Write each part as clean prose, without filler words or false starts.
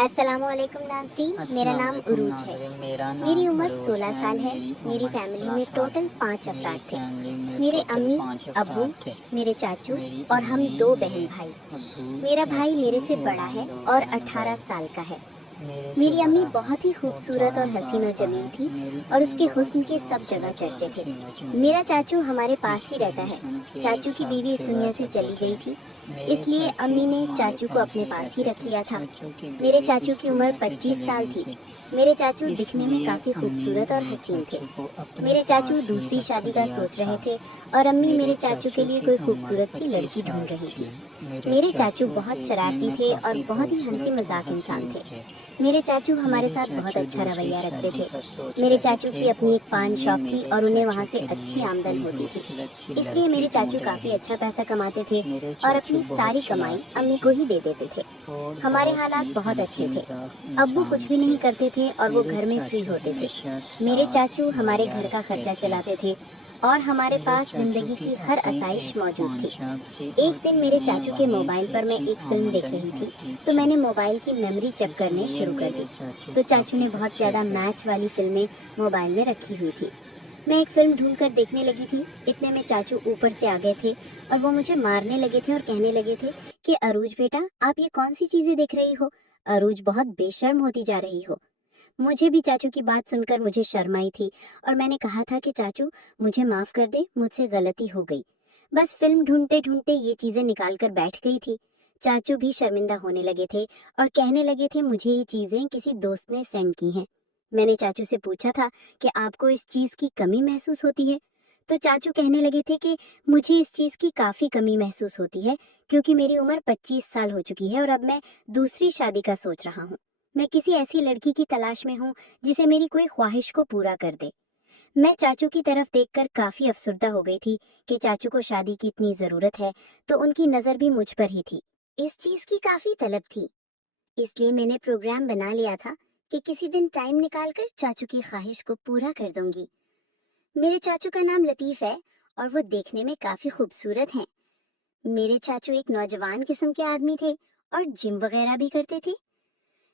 السلام علیکم ناظرین، میرا نام عروج ہے۔ میری عمر 16 سال ہے۔ میری فیملی میں ٹوٹل 5 افراد تھے۔ میرے امی، ابو، میرے چاچو اور ہم 2 بہن بھائی۔ میرا بھائی میرے سے بڑا ہے اور 18 سال کا ہے۔ میری امی بہت ہی خوبصورت اور حسین و جمیل تھی اور اس کے حسن کے سب جگہ چرچے تھے۔ میرا چاچو ہمارے پاس ہی رہتا ہے۔ چاچو کی بیوی اس دنیا سے چلی گئی تھی، اس لیے امی نے چاچو کو اپنے پاس ہی رکھ لیا تھا۔ میرے چاچو کی عمر 25 سال تھی۔ میرے چاچو دکھنے میں کافی خوبصورت اور حسین تھے۔ میرے چاچو دوسری شادی کا سوچ رہے تھے اور امی میرے چاچو کے لیے کوئی خوبصورت سی لڑکی ڈھونڈ رہی تھی۔ میرے چاچو بہت شرارتی تھے اور بہت ہی ہنسی مذاق انسان تھے۔ میرے چاچو ہمارے ساتھ بہت اچھا رویہ رکھتے تھے۔ میرے چاچو کی اپنی ایک پان شاپ تھی اور انہیں وہاں سے اچھی آمدن ہوتی تھی، اس لیے میرے چاچو کافی اچھا پیسہ کماتے تھے اور اپنی ساری کمائی امی کو ہی دے دیتے تھے۔ ہمارے حالات بہت اچھے تھے۔ ابو کچھ بھی نہیں کرتے تھے اور وہ گھر میں فری ہوتے تھے۔ میرے چاچو ہمارے گھر کا خرچہ چلاتے تھے اور ہمارے پاس زندگی کی ہر آسائش موجود تھی۔ ایک دن میرے چاچو کے موبائل پر میں ایک فلم دیکھ رہی تھی تو میں نے موبائل کی میموری چیک کرنے شروع کر دی تو چاچو نے بہت زیادہ میچ والی فلمیں موبائل میں رکھی ہوئی تھی۔ میں ایک فلم ڈھونڈ کر دیکھنے لگی تھی، اتنے میں چاچو اوپر سے آ گئے تھے اور وہ مجھے مارنے لگے تھے اور کہنے لگے تھے کہ عروج بیٹا، آپ یہ کون سی چیزیں دیکھ رہی ہو؟ عروج بہت بے شرم ہوتی جا رہی ہو۔ مجھے بھی چاچو کی بات سن کر مجھے شرم آئی تھی اور میں نے کہا تھا کہ چاچو مجھے معاف کر دے، مجھ سے غلطی ہو گئی۔ بس فلم ڈھونڈتے ڈھونڈتے یہ چیزیں نکال کر بیٹھ گئی تھی۔ چاچو بھی شرمندہ ہونے لگے تھے اور کہنے لگے تھے مجھے یہ چیزیں کسی دوست نے سینڈ کی ہیں۔ میں نے چاچو سے پوچھا تھا کہ آپ کو اس چیز کی کمی محسوس ہوتی ہے؟ تو چاچو کہنے لگے تھے کہ مجھے اس چیز کی کافی کمی محسوس ہوتی ہے کیونکہ میری عمر 25 سال ہو چکی ہے اور اب میں دوسری شادی کا سوچ رہا ہوں۔ میں کسی ایسی لڑکی کی تلاش میں ہوں جسے میری کوئی خواہش کو پورا کر دے۔ میں چاچو کی طرف دیکھ کر کافی افسردہ ہو گئی تھی کہ چاچو کو شادی کی اتنی ضرورت ہے تو ان کی نظر بھی مجھ پر ہی تھی۔ اس چیز کی کافی طلب تھی، اس لیے میں نے پروگرام بنا لیا تھا کہ کسی دن ٹائم نکال کر چاچو کی خواہش کو پورا کر دوں گی۔ میرے چاچو کا نام لطیف ہے اور وہ دیکھنے میں کافی خوبصورت ہیں۔ میرے چاچو ایک نوجوان قسم کے آدمی تھے اور جم وغیرہ بھی کرتے تھے۔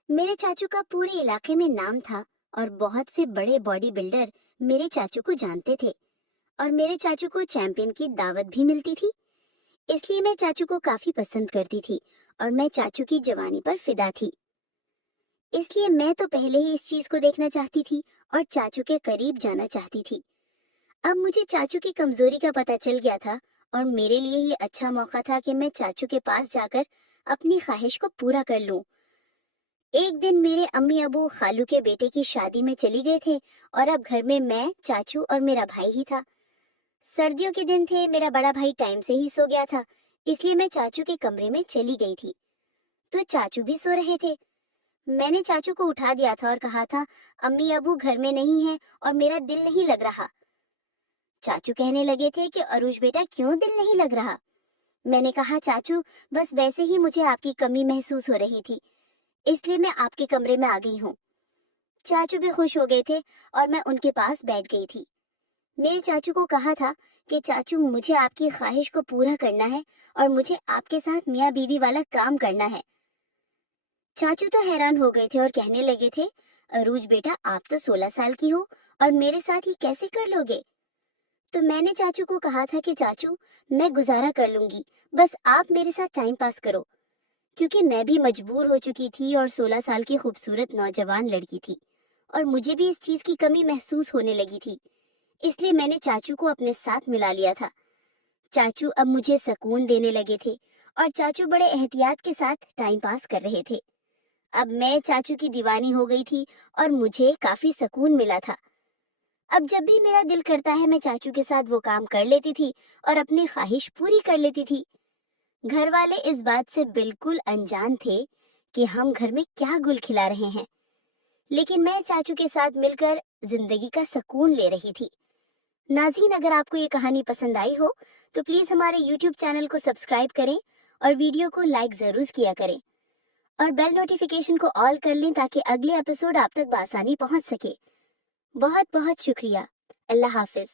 میرے چاچو کا پورے علاقے میں نام تھا اور بہت سے بڑے باڈی بلڈر میرے چاچو کو جانتے تھے اور میرے چاچو کو چیمپئن کی دعوت بھی ملتی تھی، اس لیے میں چاچو کو کافی پسند کرتی تھی اور میں چاچو کی جوانی پر فدا تھی۔ اس لیے میں تو پہلے ہی اس چیز کو دیکھنا چاہتی تھی اور چاچو کے قریب جانا چاہتی تھی۔ اب مجھے چاچو کی کمزوری کا پتہ چل گیا تھا اور میرے لیے یہ اچھا موقع تھا کہ میں چاچو کے پاس جا کر اپنی خواہش کو پورا کر لوں۔ ایک دن میرے امی ابو خالو کے بیٹے کی شادی میں چلی گئے تھے اور اب گھر میں چاچو اور میرا بھائی ہی تھا۔ سردیوں کے دن تھے، میرا بڑا بھائی ٹائم سے ہی سو گیا تھا، اس لیے میں چاچو کے کمرے میں چلی گئی تھی تو چاچو بھی سو رہے تھے۔ میں نے چاچو کو اٹھا دیا تھا اور کہا تھا امی ابو گھر میں نہیں ہیں اور میرا دل نہیں لگ رہا۔ چاچو کہنے لگے تھے کہ عروج بیٹا کیوں دل نہیں لگ رہا؟ میں نے کہا چاچو بس ویسے ہی مجھے آپ کی کمی محسوس ہو رہی تھی، اس لیے میں آپ کے کمرے میں آ گئی ہوں۔ چاچو بھی خوش ہو گئے تھے اور میں ان کے پاس بیٹھ گئی تھی۔ میرے چاچو کو کہا تھا کہ چاچو مجھے آپ کی خواہش کو پورا کرنا ہے اور مجھے آپ کے ساتھ میاں بیوی والا کام کرنا ہے۔ چاچو تو حیران ہو گئے تھے اور کہنے لگے تھے عروج بیٹا آپ تو 16 سال کی ہو اور میرے ساتھ ہی کیسے کر لو گے؟ تو میں نے چاچو کو کہا تھا کہ چاچو میں گزارا کر لوں گی، بس آپ میرے ساتھ ٹائم پاس کرو، کیونکہ میں بھی مجبور ہو چکی تھی اور 16 سال کی خوبصورت نوجوان لڑکی تھی اور مجھے بھی اس چیز کی کمی محسوس ہونے لگی تھی، اس لیے میں نے چاچو کو اپنے ساتھ ملا لیا تھا۔ چاچو اب مجھے سکون دینے لگے تھے اور چاچو بڑے احتیاط کے ساتھ ٹائم پاس کر رہے تھے۔ اب میں چاچو کی دیوانی ہو گئی تھی اور مجھے کافی سکون ملا تھا۔ اب جب بھی میرا دل کرتا ہے میں چاچو کے ساتھ وہ کام کر لیتی تھی اور اپنی خواہش پوری کر لیتی تھی۔ گھر والے اس بات سے بالکل انجان تھے کہ ہم گھر میں کیا گل کھلا رہے ہیں، لیکن میں چاچو کے ساتھ مل کر زندگی کا سکون لے رہی تھی۔ ناظرین، اگر آپ کو یہ کہانی پسند آئی ہو تو پلیز ہمارے یوٹیوب چینل کو سبسکرائب کریں اور ویڈیو کو لائک ضرور کیا کریں اور بیل نوٹیفیکیشن کو آل کر لیں تاکہ اگلے ایپیسوڈ آپ تک بآسانی پہنچ سکے۔ بہت بہت شکریہ۔ اللہ حافظ۔